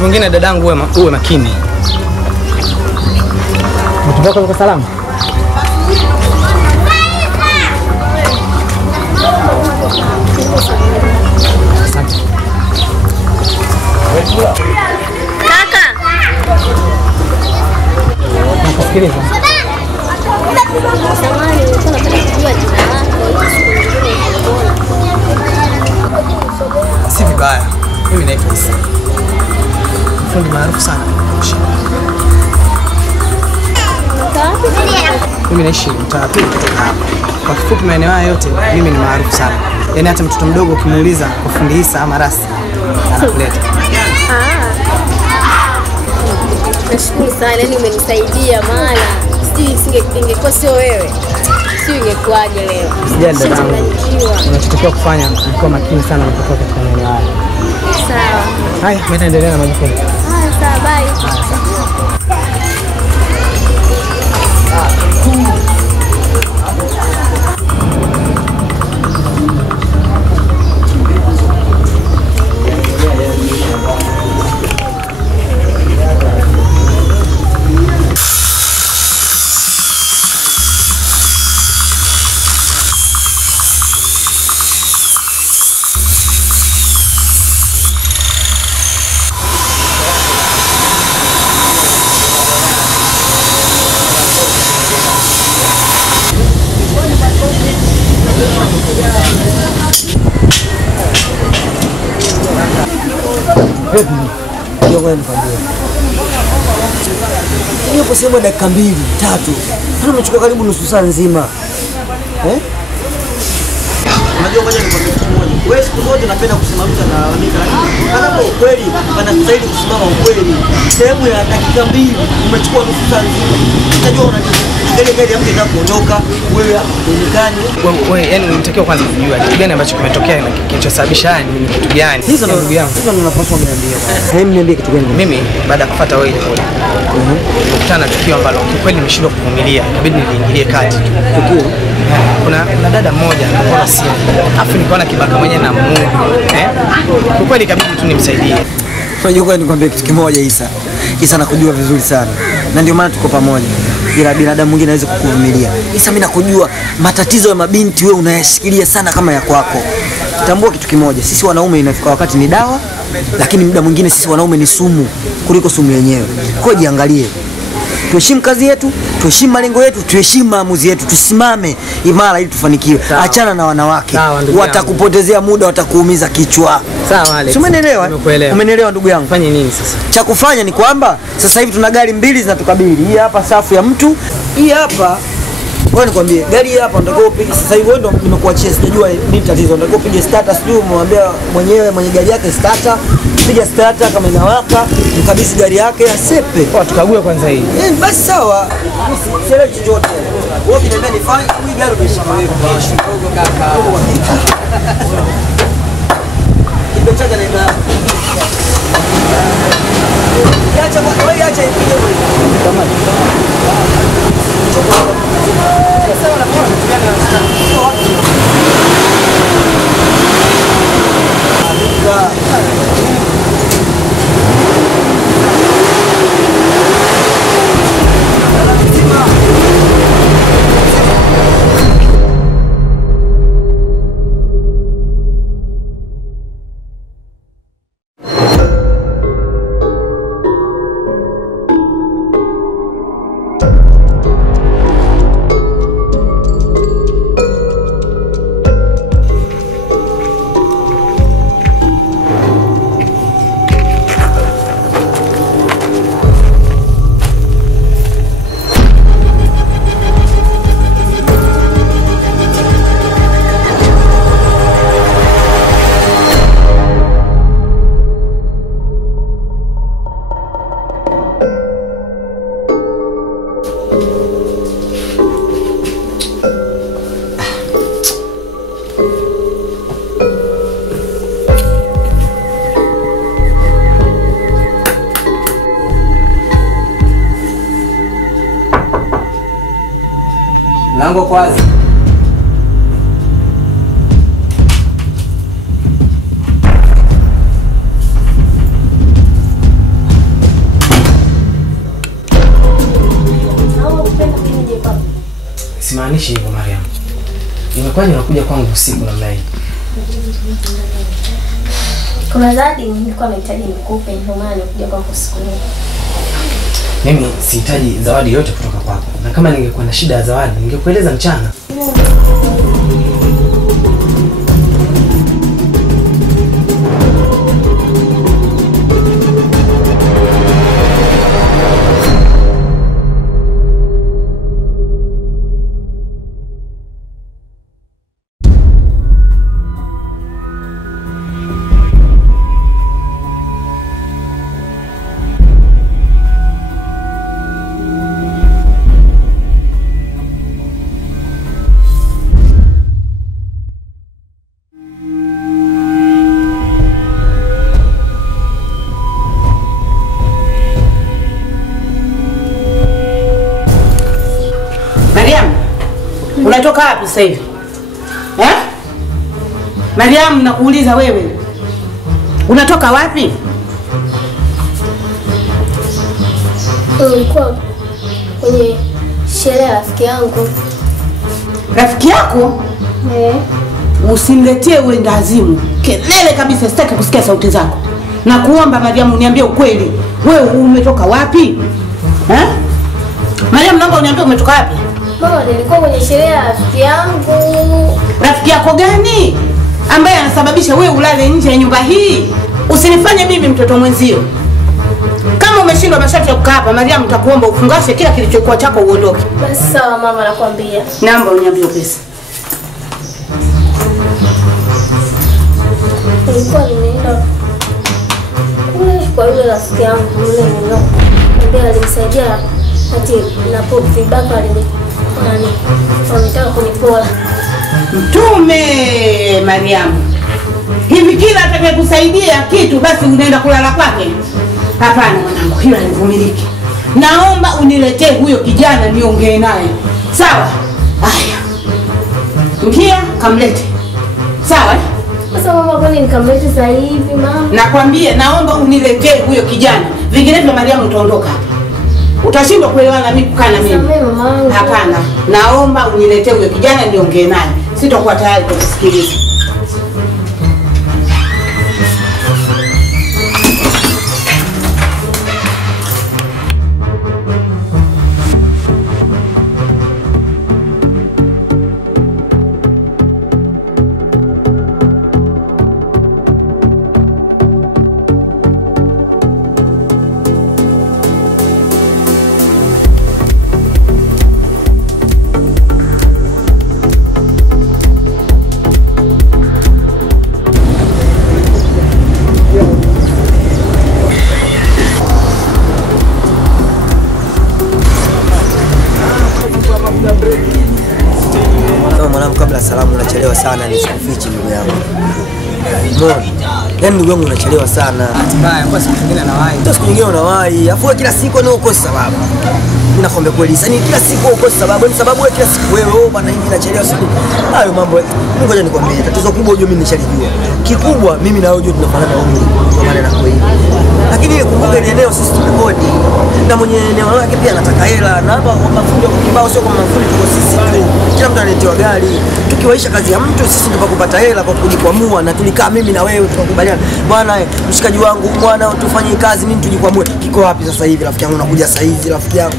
wakati mwingine dadangu uwe makini. Mtoka kwa salama. Kaka. Nakusikiliza. Samahani, nilikuwa nataka kujua jina lako. Si vibaya. Mimi naitwa Isa. Fundi maarufu sana. Mimi naishi mtaa tu kutoka hapa. Kwa kifupi maeneo haya yote mimi ni maarufu sana. Yaani hata mtoto mdogo ukimuuliza kwa fundi Isa ama Rasta anakuleta. Nashukuru sana, yani umenisaidia maana ingekuwa sio wewe. Sio ingekuaje leo. Sijali dadangu. Unachotakiwa kufanya ni kuwa makini sana unapokuwa katika maeneo haya. Sawa. Haya, mimi naendelea na majukumu. Sawa, bye. Hiyo kwa sema dakika 2-3. Hata umechukua karibu nusu saa nzima. Unajua ngoja nikwambie kitu moja. Wewe siku zote unapenda kusimamisha na kama ukweli, panastahili kusimama ukweli. Sehemu ya dakika 2 umechukua nusu saa nzima. Unajua unajua gari yako inataka kuondoka, wewe haonekani. Wewe yani unatakiwa kwanza kujua kitu gani ambacho kimetokea na kilichosababisha haya ni kitu gani. Hizo ndugu yangu. Hizo unapaswa kuniambia. Hebu niambie kitu gani? Mimi baada ya kufuata wewe kule. Nikutana na tukio ambalo kikweli nimeshindwa kuvumilia. Inabidi niliingilie kati. Tukio? Kuna dada mmoja anaona simu. Afu nikaona kibaka mwenyewe na Mungu. Kwa kweli kabidi tu nimsaidie. Unajua kwa nikwambie kitu kimoja Isa. Isa nakujua vizuri sana. Na ndio maana tuko pamoja. Ila binadamu mwingine hawezi kukuvumilia. Isa mimi nakujua matatizo ya mabinti wewe unayashikilia sana kama ya kwako. Tambua kitu kimoja, sisi wanaume inafika wakati ni dawa, lakini muda mwingine sisi wanaume ni sumu kuliko sumu yenyewe. Kwa hiyo jiangalie. Tuheshimu kazi yetu, tuheshimu malengo yetu, tuheshimu maamuzi yetu, tusimame imara ili tufanikiwe. Achana na wanawake. Watakupotezea muda, watakuumiza kichwa. Sawa Alex. Umenielewa? Umenielewa ndugu yangu? Fanye nini sasa? Cha kufanya ni kwamba sasa hivi tuna gari 2 zinatukabili. Hii hapa safu ya mtu, hii hapa wewe nikwambie, gari hapa unatakiwa upige sasa hivi, wewe ndio nimekuachia, sijajua nini tatizo. Unatakiwa upige starter, sijui umemwambia mwenyewe mwenye gari yake starter, piga starter kama inawaka, mkabidhi gari yake asepe. Kwa tukague kwanza hii. Basi sawa. Sio chochote. Wewe kinaambia nifanye hii gari umeshika wewe. Kidogo kaka. Kidogo cha gari na. Acha kwa wewe acha ipige wewe. Kama. Sasa unakuwa unatumia Mlango kwazi. Haimaanishi hivyo Mariam. Imekwaje unakuja kwangu usiku namna hii? Kuna zawadi nilikuwa nahitaji nikupe, ndio maana nilikuja kwako usiku huu. Mimi sihitaji zawadi yote kutoka kwako. Na kama ningekuwa na shida ya zawadi, ningekueleza mchana. Unatoka wapi sasa hivi? Mariam, nakuuliza wewe. Unatoka wapi? Nilikuwa kwenye sherehe ya rafiki yangu. Rafiki yako? Usiniletee uendazimu. Kelele kabisa, sitaki kusikia sauti zako. Nakuomba Mariam, uniambie ukweli. Wewe umetoka wapi? Mariam, naomba uniambie umetoka wapi? Mama, nilikuwa kwenye sherehe ya rafiki yangu. Rafiki yako gani? Ambaye anasababisha wewe ulale nje ya nyumba hii? Usinifanye mimi mtoto mwenzio. Kama umeshindwa masharti ya kukaa hapa, Mariam, nitakuomba ufungashe kila kilichokuwa chako uondoke. Basi sawa mama, nakwambia. Naomba uniambie pesa. Nilikuwa nimeenda kule kwa yule rafiki yangu yule ndio. Ndiye alinisaidia hati napo vibaka wanataka kunipola. Mtume Mariam. Hivi kila atakayekusaidia kitu basi unaenda kulala kwake? Hapana mwanangu, hilo halivumiliki. Naomba uniletee huyo kijana niongee naye. Sawa? Haya. Mkia kamlete. Sawa? Sasa mama, kwani nikamlete sasa hivi mama? Nakwambia naomba uniletee huyo kijana. Vinginevyo Mariam utaondoka hapa. Utashindwa kuelewana na mimi kukaa na mimi. Hapana. Naomba uniletee huyo kijana niongee naye. Sitakuwa tayari kusikiliza. Salamu, unachelewa sana, nisikufichi ndugu yangu. Yaani ndugu yangu unachelewa sana. Mbaya, kwa siku nyingine nawahi. Ndio siku nyingine unawahi. Afu kila siku ni ukosa sababu. Mimi nakwambia kweli, yani kila siku ukosa sababu. Ni sababu wewe kila siku wewe bwana hivi nachelewa siku. Hayo mambo. Mimi ngoja nikwambie, tatizo kubwa unajua mimi nishalijua. Kikubwa mimi na wewe unajua tunafanana umri. Kwa maana na kweli. Lakini ile kumbuka ile eneo sisi tumekodi. Na mwenye eneo lake pia anataka hela. Na hapa mafundi wa kibao sio kama mafundi tuko sisi tu. Kila mtu analetewa gari. Tukiwaisha kazi ya mtu sisi ndipo kupata hela kwa kujikwamua, na tulikaa mimi na wewe tukakubaliana, bwana mshikaji wangu bwana tufanye kazi mimi tujikwamue. Kiko wapi sasa hivi rafiki yangu? Unakuja saa hizi rafiki yangu.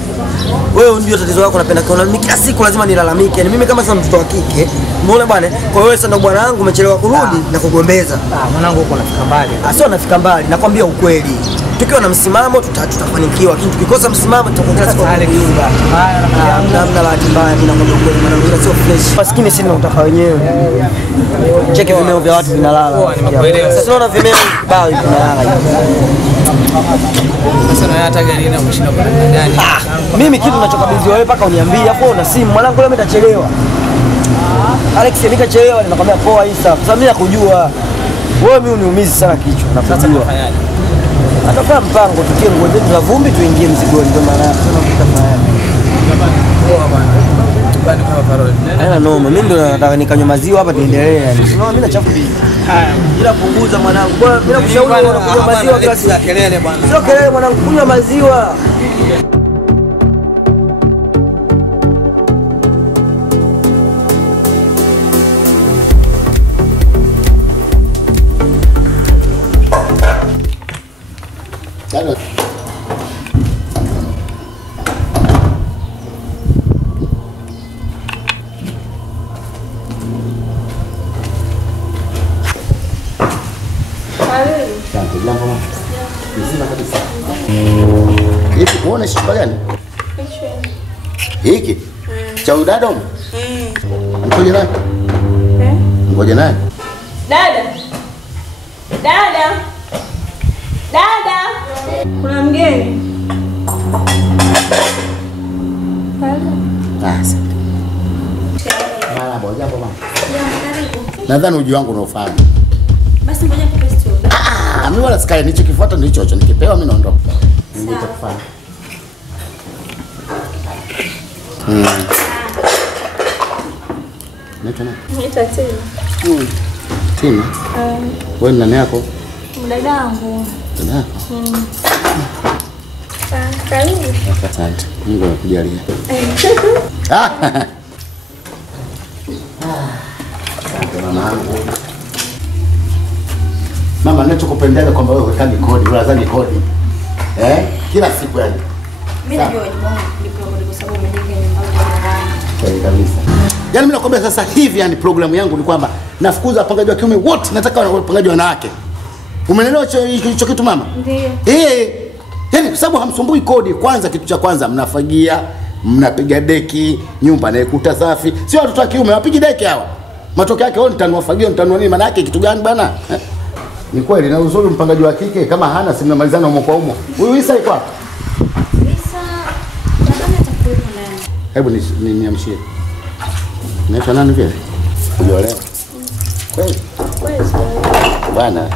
Wewe ndio tatizo lako, napenda kuona mimi kila siku lazima nilalamike. Yaani mimi kama sasa mtoto wa kike, umeona bwana? Kwa hiyo sasa ndo bwana wangu umechelewa kurudi na kugombeza. Mwanangu uko nafika mbali. Sio nafika mbali, nakwambia ukweli. Tukiwa na msimamo tutafanikiwa, lakini tukikosa msimamo tutakuwa siku hali kiunga. Namna bahati mbaya mimi nakwambia ukweli, maana mimi sio fresh. Maskini sisi tunataka wenyewe. Cheki vimeo vya watu vinalala. Sasa unaona vimeo bao vinalala. Sasa na hata gari ina kushinda kwa namna gani? Mimi kitu ninachokabidhiwa wewe mpaka uniambie, hapo una simu mwanangu, leo nitachelewa. Alex nitachelewa, ninakwambia poa Isa. Sasa mimi nakujua. Wewe mimi uniumizi sana kichwa. Nakujua. Atafanya mpango tukie nguo zetu za vumbi tuingie mzigoni, ndio maana tunapita haya. Poa bwana. Tupande kama parodi. Haya noma, mimi ndo nataka nikanywe maziwa hapa tuendelee yani. Unaona mimi nachafu vipi? Haya, ila punguza mwanangu. Bwana mimi nakushauri unakunywa maziwa kila siku. Kelele bwana. Sio kelele mwanangu, kunywa maziwa. Jambo mama. Mzima kabisa. Hivi uone shida gani? Hiki. Cha udada huko? Ngoja naye. Ngoja naye. Dada. Dada. Dada. Kuna mgeni. Sasa. Mara moja jambo mama. Nadhani uji wangu unaofahamu. Basi ngoja nikupe story. Mimi wala sikali nilichokifuata ndio hicho nikipewa mimi naondoka. Nilichokufahamu. Naitwa nani? Naitwa Tina. Tina. Wewe ni nani yako? Dadangu. Dada yako. Karibu. Asante. Mungu akujalie. Asante mamangu. Mama, ninachokupendeza kwamba wewe hukani kodi, unadhani kodi. Kila siku yani. Mimi najua wajibu wangu kulipa kwa sababu umejenga nyumba yangu. Kabisa. Yaani mimi nakwambia sasa hivi yani programu yangu ni kwamba nafukuza wapangaji wa kiume wote, nataka wapangaji wanawake. Umeelewa hicho kitu mama? Ndio. Yaani kwa sababu hamsumbui kodi. Kwanza kitu cha kwanza mnafagia, mnapiga deki, nyumba na kuta safi. Sio watoto wa kiume wapigi deki hawa. Matokeo yake wao nitanua fagio, nitanua nini, maana yake kitu gani bana? Ni kweli na uzuri mpangaji wa kike kama hana si mnamalizana umo kwa umo. Huyu Isa iko wapi? Isa, nadhani atakuwepo ndani. Hebu niamshie. Naitwa nani vile? Ujoelewa? Kweli? Kweli. Bana.